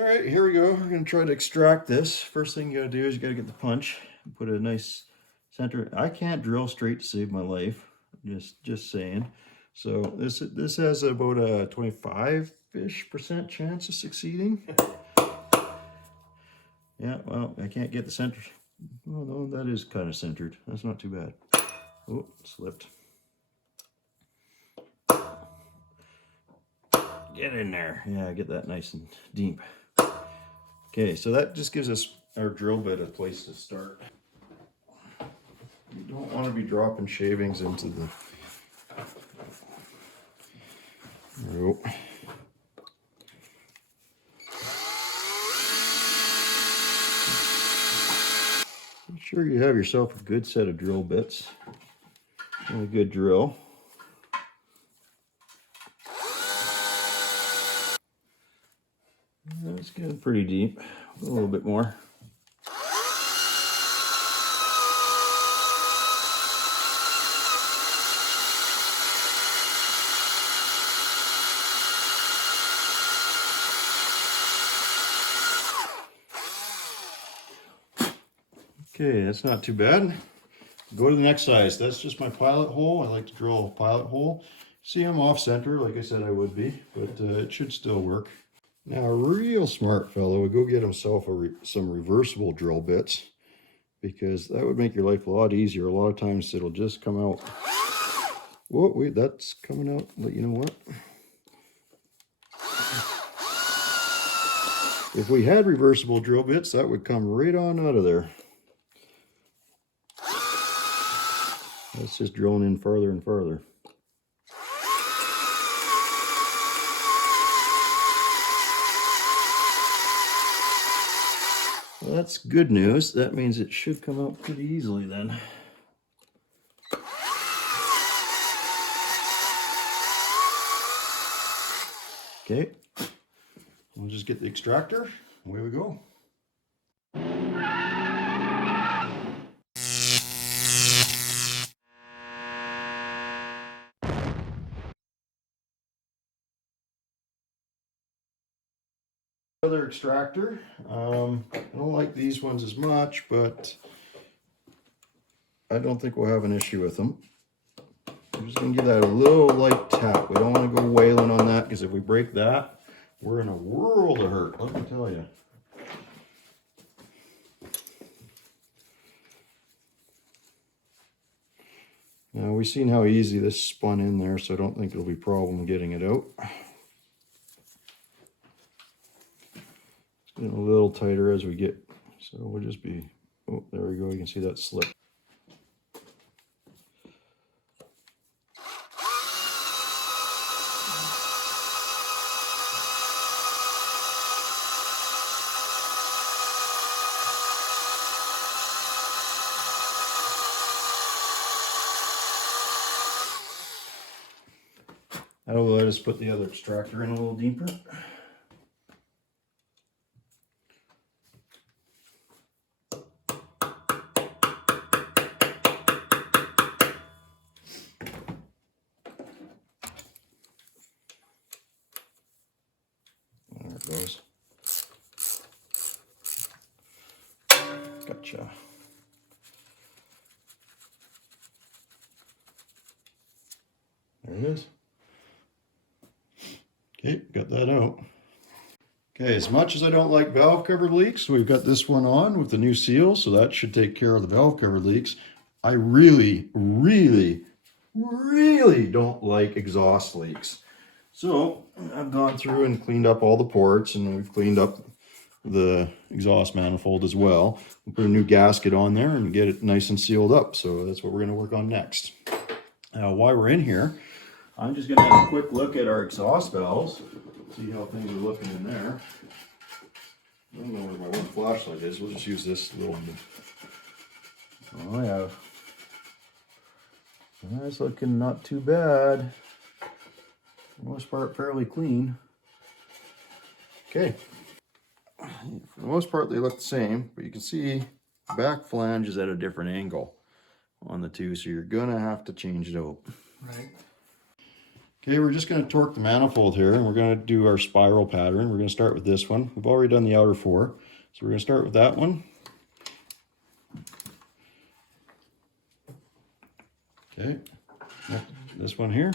All right, here we go. We're going to try to extract this. First thing you got to do is you got to get the punch and put a nice center. I can't drill straight to save my life. Just saying. So this has about a 25-ish% chance of succeeding. Yeah, well, I can't get the center. Oh no, that is kind of centered. That's not too bad. Oh, slipped. Get in there. Yeah, get that nice and deep. Okay, so that just gives us our drill bit a place to start. You don't want to be dropping shavings into the... Nope. Make sure you have yourself a good set of drill bits and a good drill. That's getting pretty deep. A little bit more. Okay, that's not too bad. Go to the next size. That's just my pilot hole. I like to drill a pilot hole. See, I'm off center, like I said I would be, but it should still work. Now, a real smart fellow would go get himself some reversible drill bits, because that would make your life a lot easier. A lot of times it'll just come out. Whoa, wait, that's coming out. But you know what? If we had reversible drill bits, that would come right on out of there. That's just drilling in farther and farther. Well, that's good news. That means it should come out pretty easily then. Okay, we'll just get the extractor. Away we go. Other extractor. I don't like these ones as much, but I don't think we'll have an issue with them. I'm just going to give that a little light tap. We don't want to go wailing on that, because if we break that, we're in a world of hurt, let me tell you. Now, we've seen how easy this spun in there, so I don't think it'll be a problem getting it out. It's getting a little tighter as we get, so we'll just be, oh, there we go, you can see that slip. That'll let us put the other extractor in a little deeper. There it goes. Gotcha. There it is. Okay, got that out. Okay, as much as I don't like valve cover leaks, we've got this one on with the new seal, so that should take care of the valve cover leaks. I really, really, really don't like exhaust leaks. So I've gone through and cleaned up all the ports, and we've cleaned up the exhaust manifold as well. We'll put a new gasket on there and get it nice and sealed up. So that's what we're going to work on next. Now, while we're in here, I'm just going to have a quick look at our exhaust valves, see how things are looking in there. I don't know where my one flashlight is. We'll just use this little bit. Oh yeah, that's looking not too bad. For the most part, fairly clean. Okay, for the most part they look the same, but you can see the back flange is at a different angle on the two, so you're gonna have to change it out. Right. Okay, we're just going to torque the manifold here, and we're going to do our spiral pattern. We're going to start with this one. We've already done the outer 4, so we're going to start with that one. Okay, this one here.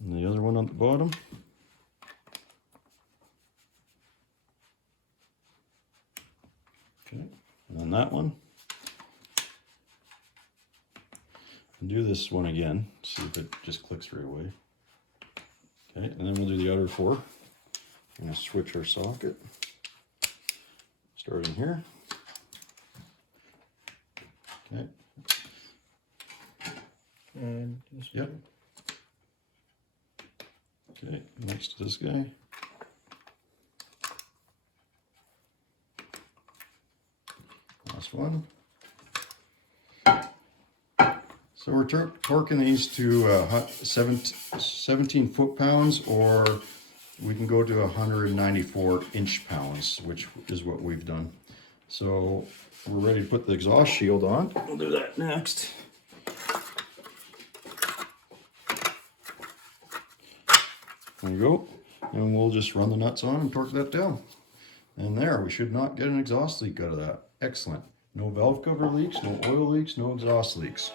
And the other one on the bottom. Okay, and then that one. And do this one again, see if it just clicks right away. Okay, and then we'll do the outer 4. I'm going to switch our socket. Starting here. Okay. And this yep. one. Okay, next to this guy. Last one. So we're torquing these to 17 foot-pounds, or we can go to 194 inch-pounds, which is what we've done. So we're ready to put the exhaust shield on. We'll do that next. There we go. And we'll just run the nuts on and torque that down. And there, we should not get an exhaust leak out of that. Excellent. No valve cover leaks, no oil leaks, no exhaust leaks.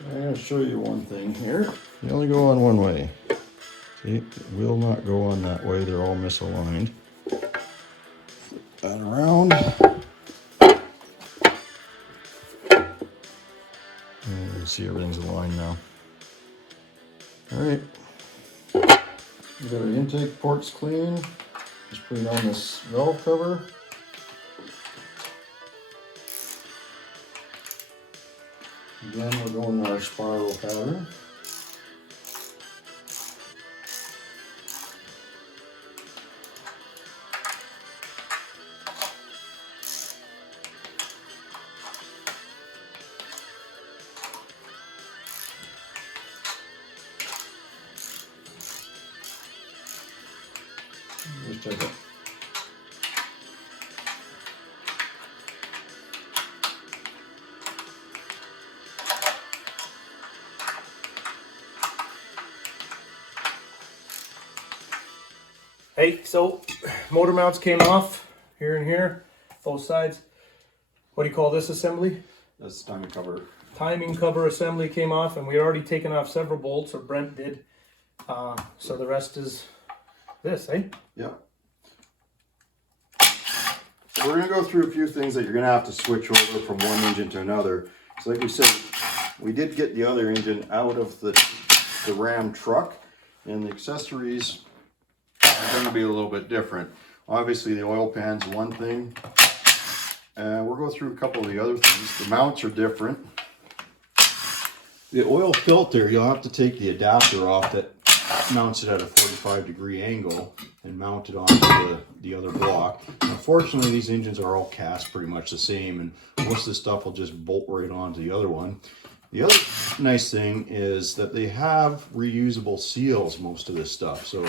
I'm going to show you one thing here. You only go on one way. See, it will not go on that way. They're all misaligned. Flip that around. And you can see everything's aligned now. All right. We've got our intake ports clean. Just putting on this valve cover. Again, we're going to our spiral pattern. Just check it. Hey, so motor mounts came off here and here, both sides. What do you call this assembly? That's the timing cover. Timing cover assembly came off, and we already taken off several bolts, or Brent did. So the rest is this, eh? Yeah. So we're going to go through a few things that you're going to have to switch over from one engine to another. So like we said, we did get the other engine out of the Ram truck, and the accessories are going to be a little bit different. Obviously the oil pan's one thing. We'll go through a couple of the other things. The mounts are different. The oil filter, you'll have to take the adapter off that mounts it at a 45-degree angle and mount it onto the other block. Unfortunately, these engines are all cast pretty much the same, and most of the stuff will just bolt right onto the other one. The other nice thing is that they have reusable seals, most of this stuff. So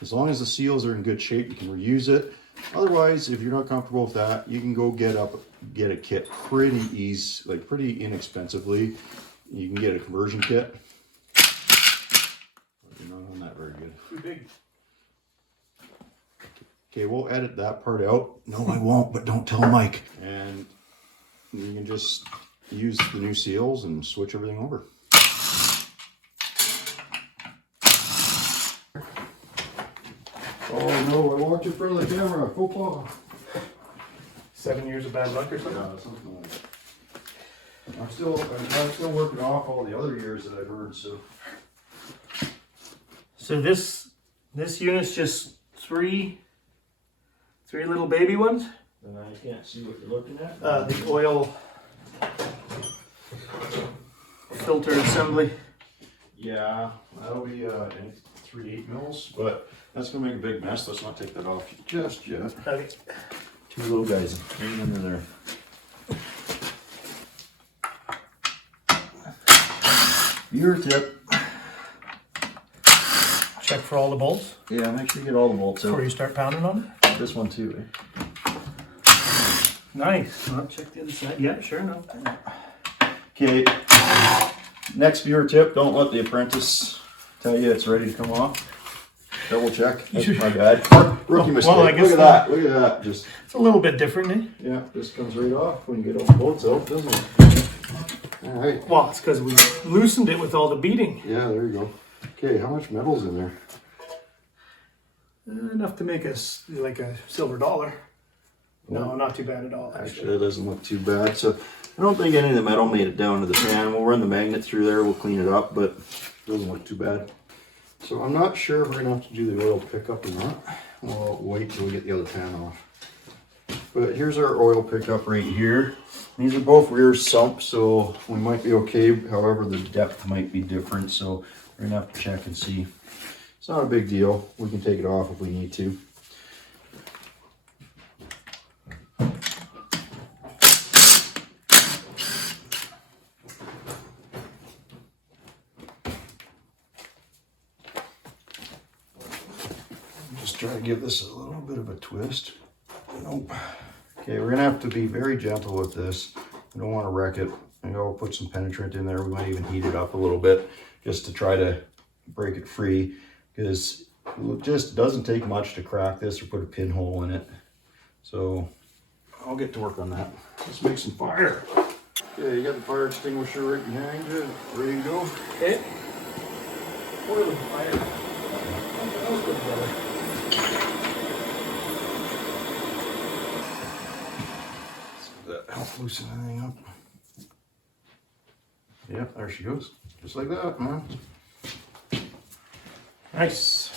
as long as the seals are in good shape, you can reuse it. Otherwise, if you're not comfortable with that, you can go get up get a kit pretty easy, like pretty inexpensively. You can get a conversion kit. You're not on that very good. Too big. Okay, we'll edit that part out. No, I won't, but don't tell Mike. And you can just use the new seals and switch everything over. Oh no, I walked in front of the camera. Football. 7 years of bad luck or something? Yeah, something like that. I'm still working off all the other years that I've heard, so. So this unit's just three little baby ones. And I can't see what you're looking at. The oil filter assembly. Yeah, that'll be 3/8 mils, but that's gonna make a big mess. Let's not take that off just yet. Okay. Two little guys hanging under there. Viewer tip. Check for all the bolts Yeah, make sure you get all the bolts before out. you start pounding on This one too, eh? it. Nice. I'll check the other side. Yeah, sure, no. Okay, next viewer tip, don't let the apprentice tell you it's ready to come off. Double check. That's my bad. Rookie mistake. Well, I guess look at that. Look at that. Just It's a little bit different, eh? yeah, just comes right off when you get all the bolts out, doesn't it? All right. Well, it's because we loosened it with all the beating. Yeah, there you go. Okay, how much metal's in there? Enough to make us like a silver dollar. No, not too bad at all. Actually, that doesn't look too bad. So I don't think any of the metal made it down to the pan. We'll run the magnet through there. We'll clean it up, but it doesn't look too bad. So I'm not sure if we're gonna have to do the oil pickup or not. We'll wait till we get the other pan off. But here's our oil pickup right here. These are both rear sump, so we might be okay. However, the depth might be different, so we're gonna have to check and see. It's not a big deal. We can take it off if we need to. Just try to give this a little bit of a twist. Nope. Okay, we're gonna have to be very gentle with this. We don't want to wreck it. I'm gonna put some penetrant in there. We might even heat it up a little bit just to try to break it free, because it just doesn't take much to crack this or put a pinhole in it. So I'll get to work on that. Let's make some fire. Okay, you got the fire extinguisher right behind you. Ready to go? Okay. Oil and fire. That was good, brother. That help loosen everything up. Yep, there she goes. Just like that, man. Nice.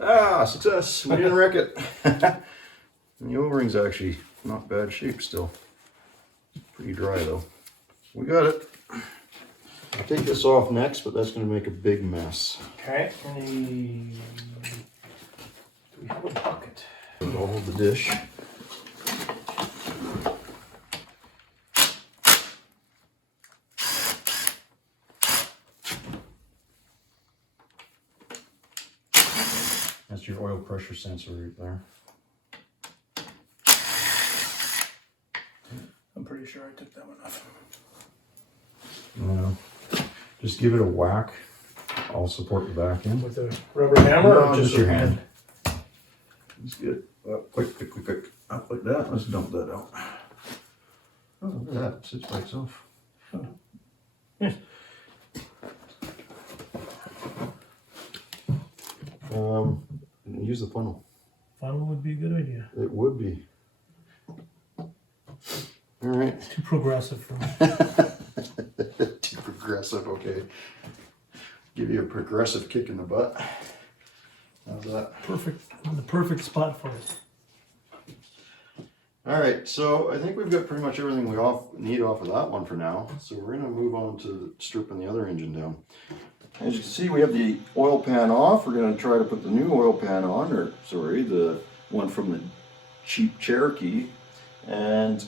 Ah, success. We didn't wreck it. The O-ring's actually not bad shape still. Pretty dry though. We got it. I'll take this off next, but that's going to make a big mess. Okay. Do we have a bucket? I'll hold the dish. That's your oil pressure sensor right there. I'm pretty sure I took that one off. Just give it a whack. I'll support the back end. With a rubber hammer or just your hand. hand? That's good. Quick. Up like that. Let's dump that out. Oh, look at that. It sits by itself. Oh. Yes. Use the funnel. Funnel would be a good idea. It would be. All right. Too progressive for me. Too progressive. Okay. Give you a progressive kick in the butt. How's that? Perfect. The perfect spot for it. All right. So I think we've got pretty much everything we need off of that one for now. So we're going to move on to stripping the other engine down. As you can see, we have the oil pan off. We're going to try to put the new oil pan on, or sorry, the one from the Cheap Cherokee. And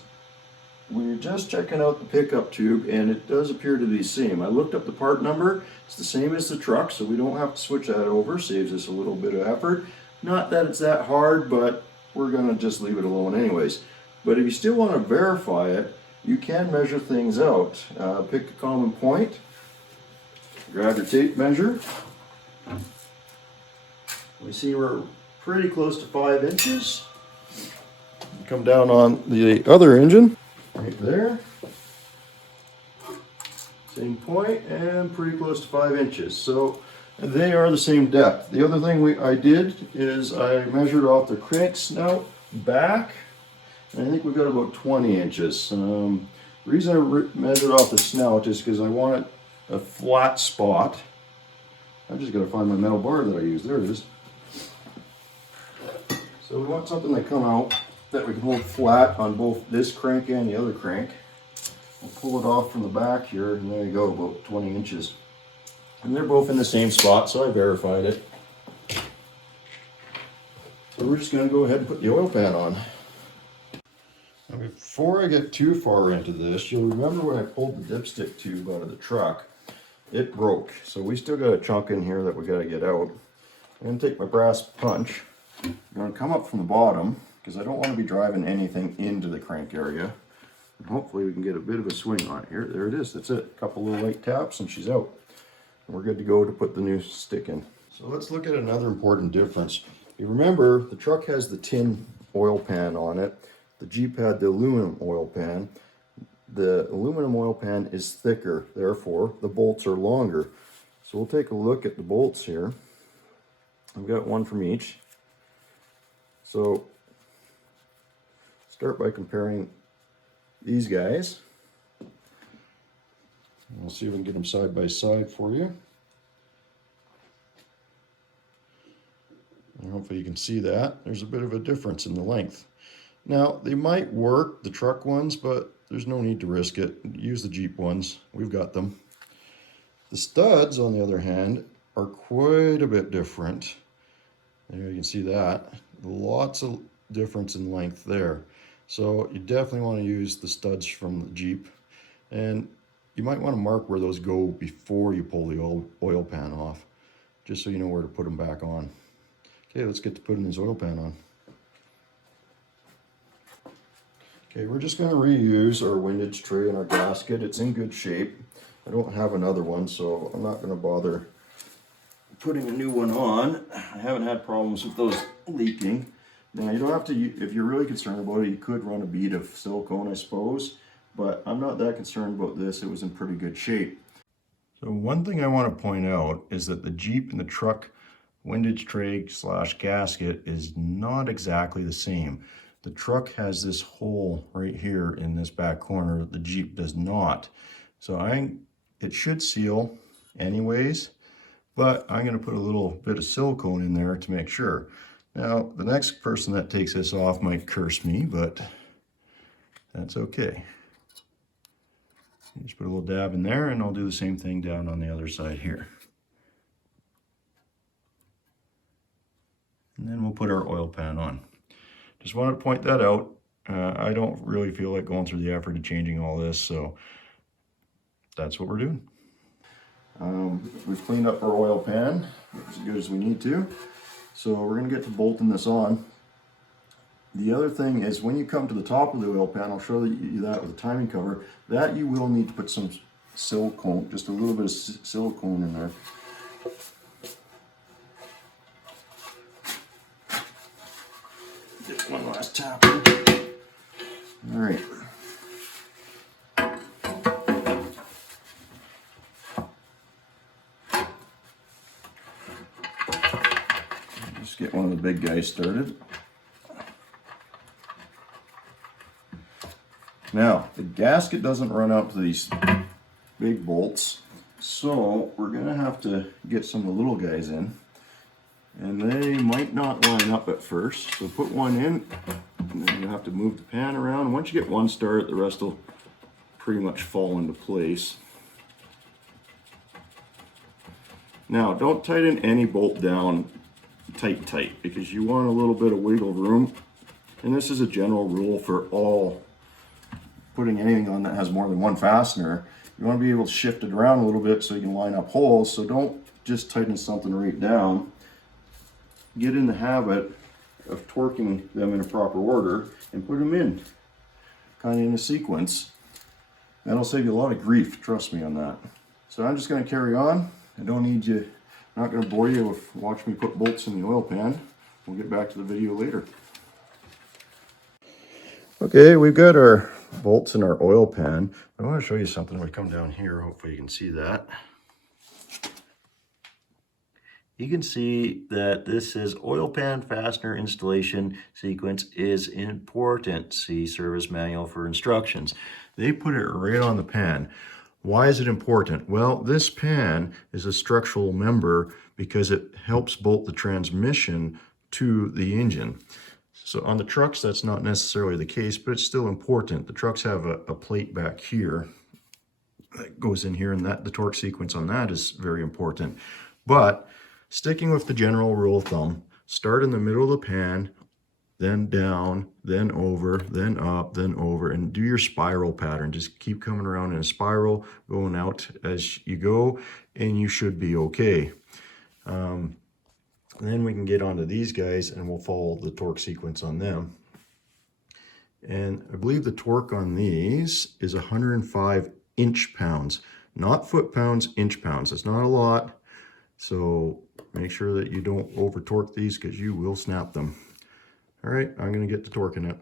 we're just checking out the pickup tube, and it does appear to be the same. I looked up the part number. It's the same as the truck, so we don't have to switch that over. Saves us a little bit of effort. Not that it's that hard, but we're going to just leave it alone anyways. But if you still want to verify it, you can measure things out. Pick a common point, grab your tape measure. We see we're pretty close to 5 inches. Come down on the other engine, right there. Same point and pretty close to 5 inches. So they are the same depth. The other thing I did is I measured off the crank snout back. And I think we got about 20 inches. The reason I measured off the snout is because I wanted a flat spot. I just got to find my metal bar that I used. There it is. So we want something that come out that we can hold flat on both this crank and the other crank. We'll pull it off from the back here, and there you go, about 20 inches. And they're both in the same spot, so I verified it. So we're just going to go ahead and put the oil pan on. Now before I get too far into this, you'll remember when I pulled the dipstick tube out of the truck, it broke. So we still got a chunk in here that we got to get out. I'm going to take my brass punch. I'm going to come up from the bottom, because I don't want to be driving anything into the crank area. And hopefully we can get a bit of a swing on it here. There it is. That's it. A couple little light taps and she's out. And we're good to go to put the new stick in. So let's look at another important difference. You remember the truck has the tin oil pan on it. The Jeep had the aluminum oil pan. The aluminum oil pan is thicker, therefore the bolts are longer. So we'll take a look at the bolts here. I've got one from each. So start by comparing these guys. We'll see if we can get them side by side for you. And hopefully you can see that. There's a bit of a difference in the length. Now, they might work, the truck ones, but there's no need to risk it. Use the Jeep ones. We've got them. The studs, on the other hand, are quite a bit different. There you can see that. Lots of difference in length there. So you definitely want to use the studs from the Jeep. And you might want to mark where those go before you pull the oil pan off, just so you know where to put them back on. Okay, let's get to putting this oil pan on. Okay, we're just going to reuse our windage tray and our gasket. It's in good shape. I don't have another one, so I'm not going to bother putting a new one on. I haven't had problems with those leaking. Now, you don't have to, if you're really concerned about it, you could run a bead of silicone, I suppose, but I'm not that concerned about this. It was in pretty good shape. So one thing I want to point out is that the Jeep and the truck windage tray / gasket is not exactly the same. The truck has this hole right here in this back corner. The Jeep does not. So it should seal anyways, but I'm going to put a little bit of silicone in there to make sure. Now, the next person that takes this off might curse me, but that's okay. Just put a little dab in there, and I'll do the same thing down on the other side here. And then we'll put our oil pan on. Just wanted to point that out. I don't really feel like going through the effort of changing all this, so that's what we're doing. We've cleaned up our oil pan as good as we need to. So we're going to get to bolting this on. The other thing is when you come to the top of the oil pan, I'll show you that with a timing cover, that you will need to put some silicone, just a little bit of silicone in there. Get one last tap in. All right. Just get one of the big guys started. Now, the gasket doesn't run out to these big bolts, so we're going to have to get some of the little guys in. And they might not line up at first, so put one in, and then you have to move the pan around. Once you get one started, the rest will pretty much fall into place. Now, don't tighten any bolt down tight, because you want a little bit of wiggle room. And this is a general rule for all putting anything on that has more than one fastener, you want to be able to shift it around a little bit so you can line up holes. So don't just tighten something right down. Get in the habit of torquing them in a proper order and put them in kind of in a sequence. That'll save you a lot of grief, trust me on that. So I'm just going to carry on. I don't need you, I'm not going to bore you with watching me put bolts in the oil pan. We'll get back to the video later. Okay, we've got our bolts in our oil pan. I want to show you something. We come down here, hopefully you can see that. You can see that this says oil pan fastener installation sequence is important. See service manual for instructions. They put it right on the pan. Why is it important? Well, this pan is a structural member because it helps bolt the transmission to the engine. So on the trucks, that's not necessarily the case, but it's still important. The trucks have a plate back here that goes in here, and that the torque sequence on that is very important. But sticking with the general rule of thumb, start in the middle of the pan, then down, then over, then up, then over, and do your spiral pattern. Just keep coming around in a spiral, going out as you go, and you should be okay. Then we can get onto these guys and we'll follow the torque sequence on them. And I believe the torque on these is 105 inch-pounds, not foot-pounds, inch-pounds. That's not a lot. So make sure that you don't over torque these because you will snap them. All right, I'm going to get to torquing it.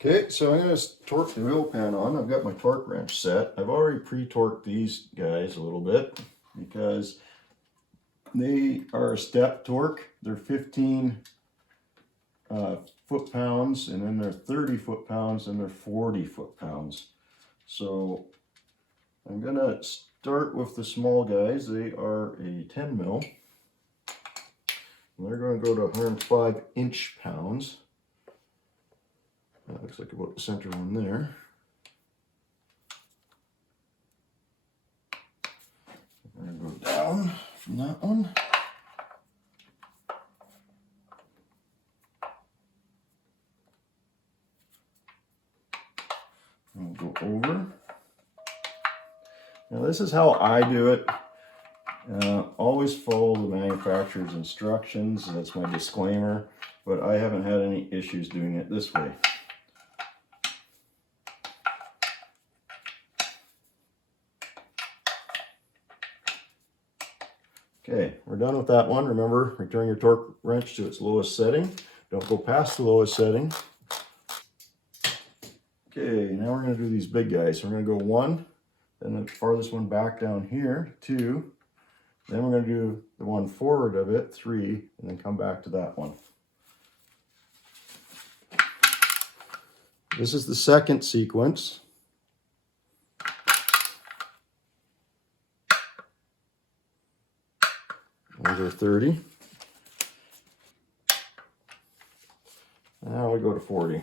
Okay, so I'm going to torque the oil pan on. I've got my torque wrench set. I've already pre-torqued these guys a little bit because they are a step torque. They're 15 foot-pounds, and then they're 30 foot-pounds, and they're 40 foot-pounds. So I'm going to start with the small guys. They are a 10 mil. And they're going to go to 105 inch-pounds. That looks like about the center one there. I'm going to go down from that one. And we'll go over. Now this is how I do it. Always follow the manufacturer's instructions. That's my disclaimer. But I haven't had any issues doing it this way. Okay, we're done with that one. Remember, return your torque wrench to its lowest setting. Don't go past the lowest setting. Okay, now we're going to do these big guys. So we're going to go 1, then the farthest one back down here, 2. Then we're going to do the one forward of it, 3, and then come back to that one. This is the second sequence. Those are 30. Now we go to 40.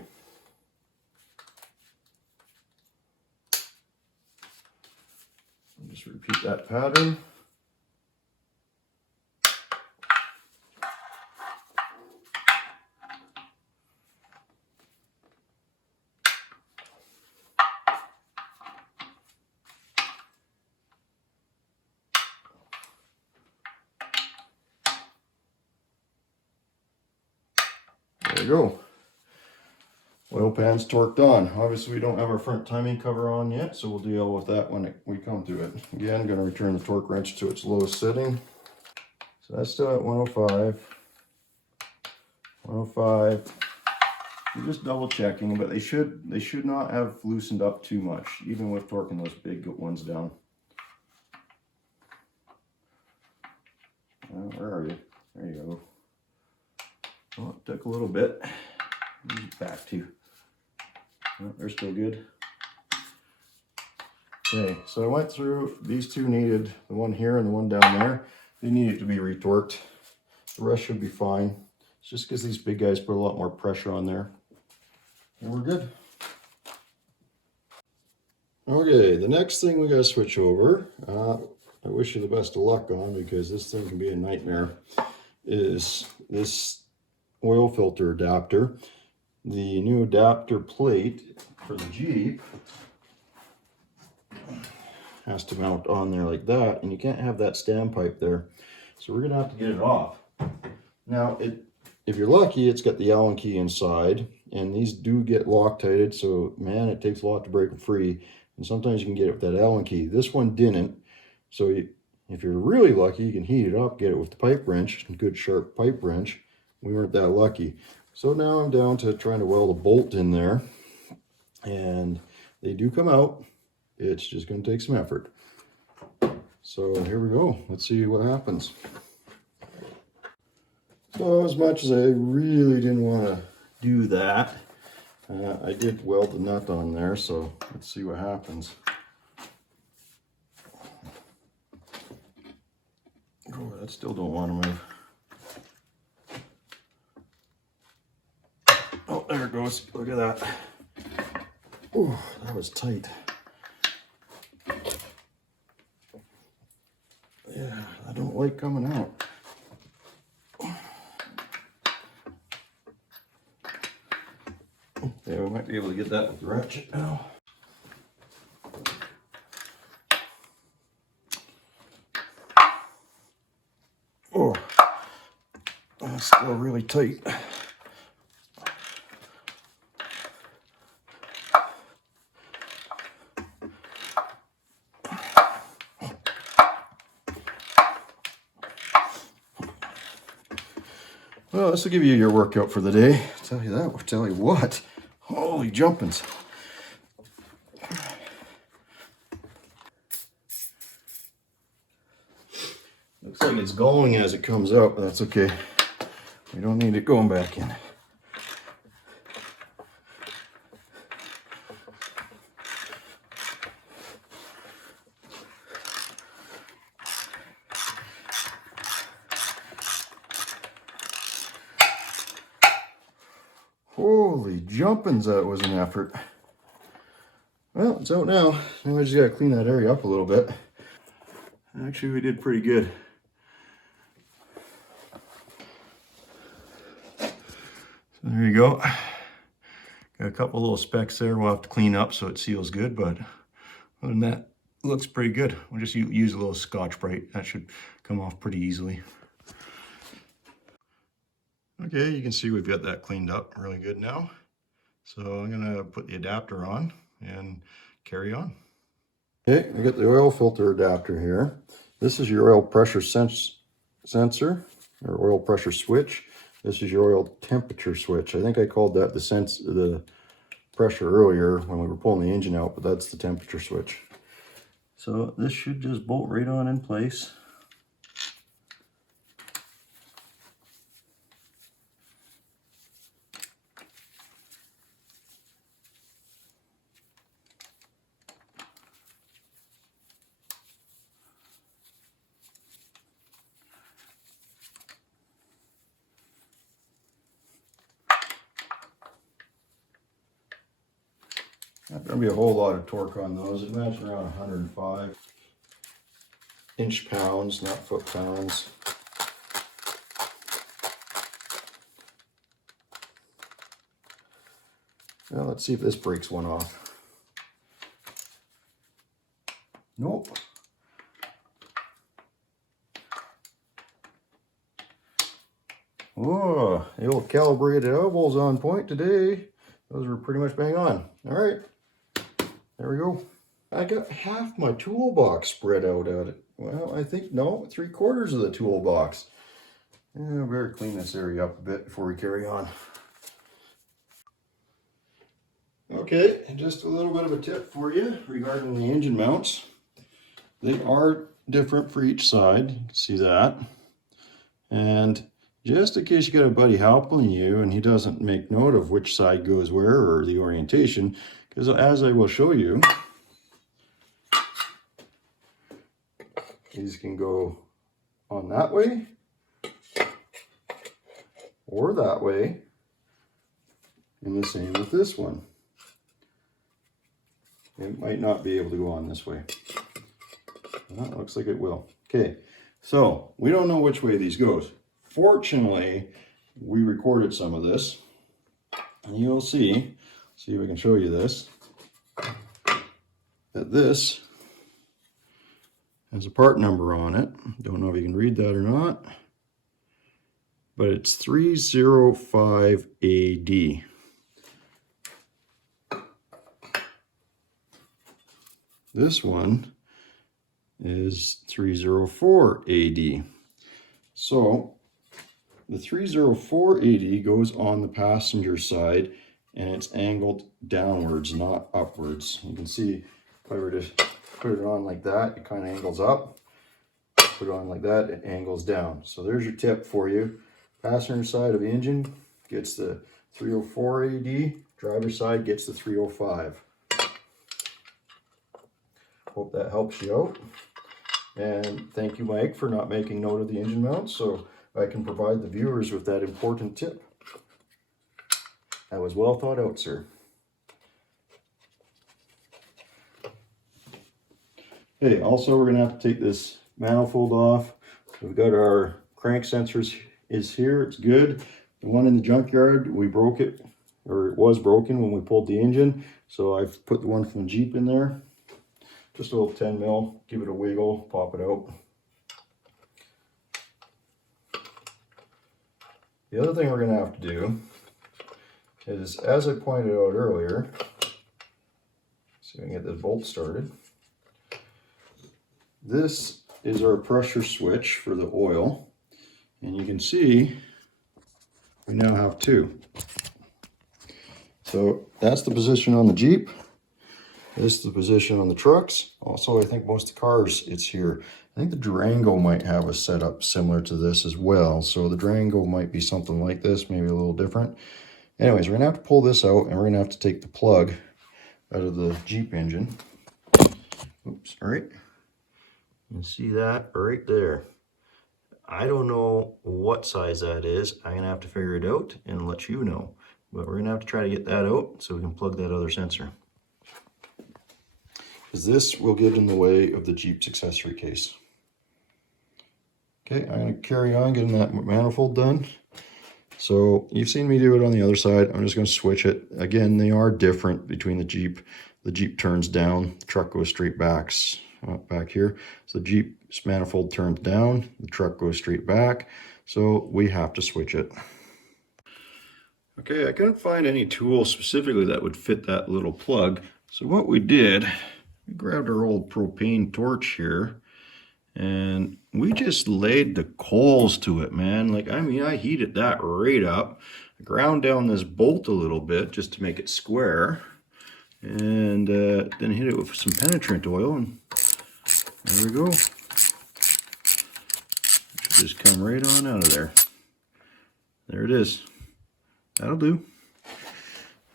Just repeat that pattern. There we go. Oil pan's torqued on. Obviously we don't have our front timing cover on yet, so we'll deal with that when we come to it. Again, going to return the torque wrench to its lowest setting. So that's still at 105. 105. You're just double checking, but they should not have loosened up too much, even with torquing those big ones down. Where are you? There you go. Oh, it took a little bit. Back to. Oh, they're still good. Okay, so I went through, these two needed, the one here and the one down there, they needed to be retorqued. The rest should be fine. It's just because these big guys put a lot more pressure on there. And we're good. Okay, the next thing we got to switch over, I wish you the best of luck on because this thing can be a nightmare, is this oil filter adapter. the new adapter plate for the Jeep has to mount on there like that, and you can't have that standpipe there. So we're gonna have to get it off. Now, if you're lucky, it's got the Allen key inside, and these do get Loctited, so man, it takes a lot to break them free. And sometimes you can get it with that Allen key. This one didn't, so if you're really lucky, you can heat it up, get it with the pipe wrench, a good sharp pipe wrench. We weren't that lucky. So now I'm down to trying to weld a bolt in there, and they do come out. It's just going to take some effort. So here we go. Let's see what happens. So as much as I really didn't want to do that, I did weld the nut on there. So let's see what happens. Oh, that still don't want to move. Oh, there it goes. Look at that. Oh, that was tight. Yeah, I don't like coming out. Yeah, we might be able to get that with the ratchet now. Oh, that's still really tight. Well, this will give you your workout for the day. Tell you that, I'll tell you what. Holy jumpins'. Looks like it's going as it comes out, but that's okay. We don't need it going back in. Holy jumpins', that was an effort. Well, it's out now. Now we just gotta clean that area up a little bit. Actually, we did pretty good. So there you go. Got a couple little specks there we'll have to clean up so it seals good, but other than that, it looks pretty good. We'll just use a little Scotch-Brite. That should come off pretty easily. Okay, you can see we've got that cleaned up really good now. So I'm gonna put the adapter on and carry on. Okay, we got the oil filter adapter here. This is your oil pressure sensor or oil pressure switch. This is your oil temperature switch. I think I called that the pressure earlier when we were pulling the engine out, but that's the temperature switch. So this should just bolt right on in place. Not going to be a whole lot of torque on those. Imagine around 105 inch-pounds, not foot-pounds. Now let's see if this breaks one off. Nope. Oh, the old calibrated elbows on point today. Those were pretty much bang on. All right. There we go. I got half my toolbox spread out at it. Well, I think, no, 3/4 of the toolbox. Yeah, I better clean this area up a bit before we carry on. Okay, and just a little bit of a tip for you regarding the engine mounts. They are different for each side. You can see that. And just in case you got a buddy helping you and he doesn't make note of which side goes where or the orientation, because as I will show you, these can go on that way or that way, and the same with this one. It might not be able to go on this way. That looks like it will. Okay, so we don't know which way these goes. Fortunately, we recorded some of this, And you'll see if I can show you this, that this has a part number on it. Don't know if you can read that or not, but it's 305 AD. This one is 304 AD. So the 304 AD goes on the passenger side and it's angled downwards, not upwards. You can see if I were to put it on like that, it kind of angles up. Put it on like that, it angles down. So there's your tip for you. Passenger side of the engine gets the 304 AD, driver side gets the 305. Hope that helps you out. And thank you, Mike, for not making note of the engine mount so I can provide the viewers with that important tip. That was well thought out, sir. Okay, also we're gonna have to take this manifold off. We've got our crank sensors is here, it's good. The one in the junkyard, we broke it, or it was broken when we pulled the engine. So I've put the one from the Jeep in there. Just a little 10 mil, give it a wiggle, pop it out. The other thing we're gonna have to do is, as I pointed out earlier, see if I can get this bolt started. This is our pressure switch for the oil. And you can see we now have two. So that's the position on the Jeep. This is the position on the trucks. Also, I think most of the cars, it's here. I think the Durango might have a setup similar to this as well. So the Durango might be something like this, maybe a little different. Anyways, we're gonna have to pull this out and we're gonna have to take the plug out of the Jeep engine. Oops, all right. You can see that right there. I don't know what size that is. I'm gonna have to figure it out and let you know. But we're gonna have to try to get that out so we can plug that other sensor. Because this will get in the way of the Jeep's accessory case. Okay, I'm gonna carry on getting that manifold done. So you've seen me do it on the other side. I'm just gonna switch it. Again, they are different between the Jeep. The Jeep turns down, the truck goes straight back here. So the Jeep's manifold turns down, the truck goes straight back. So we have to switch it. Okay, I couldn't find any tool specifically that would fit that little plug. So what we did, we grabbed our old propane torch here and we just laid the coals to it, man. Like, I mean, I heated that right up. I ground down this bolt a little bit just to make it square. And then hit it with some penetrant oil and there we go. Should just come right on out of there. There it is. That'll do.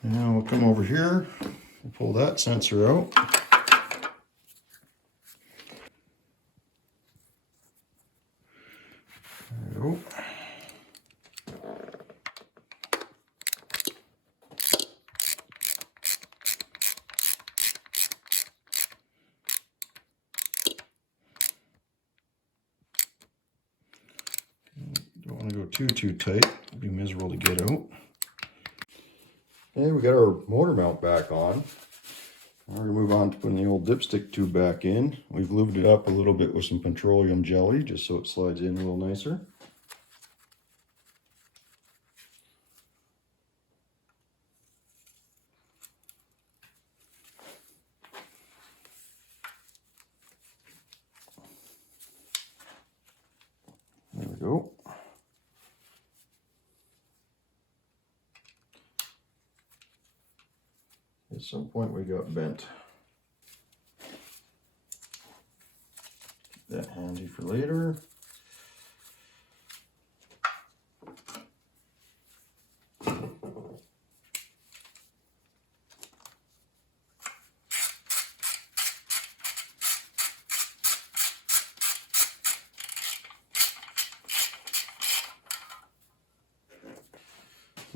Now we'll come over here and pull that sensor out. There we go. Don't want to go too tight. It'll be miserable to get out. Okay, we got our motor mount back on. We're going to move on to putting the old dipstick tube back in. We've lubed it up a little bit with some petroleum jelly just so it slides in a little nicer. There we go. At some point we got bent. Keep that handy for later.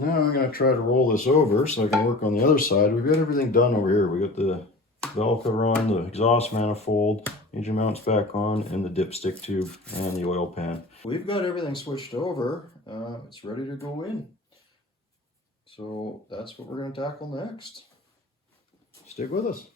Now I'm going to try to roll this over so I can work on the other side. We've got everything done over here. We got the valve cover on, the exhaust manifold, engine mounts back on, and the dipstick tube and the oil pan. We've got everything switched over. It's ready to go in. So that's what we're going to tackle next. Stick with us.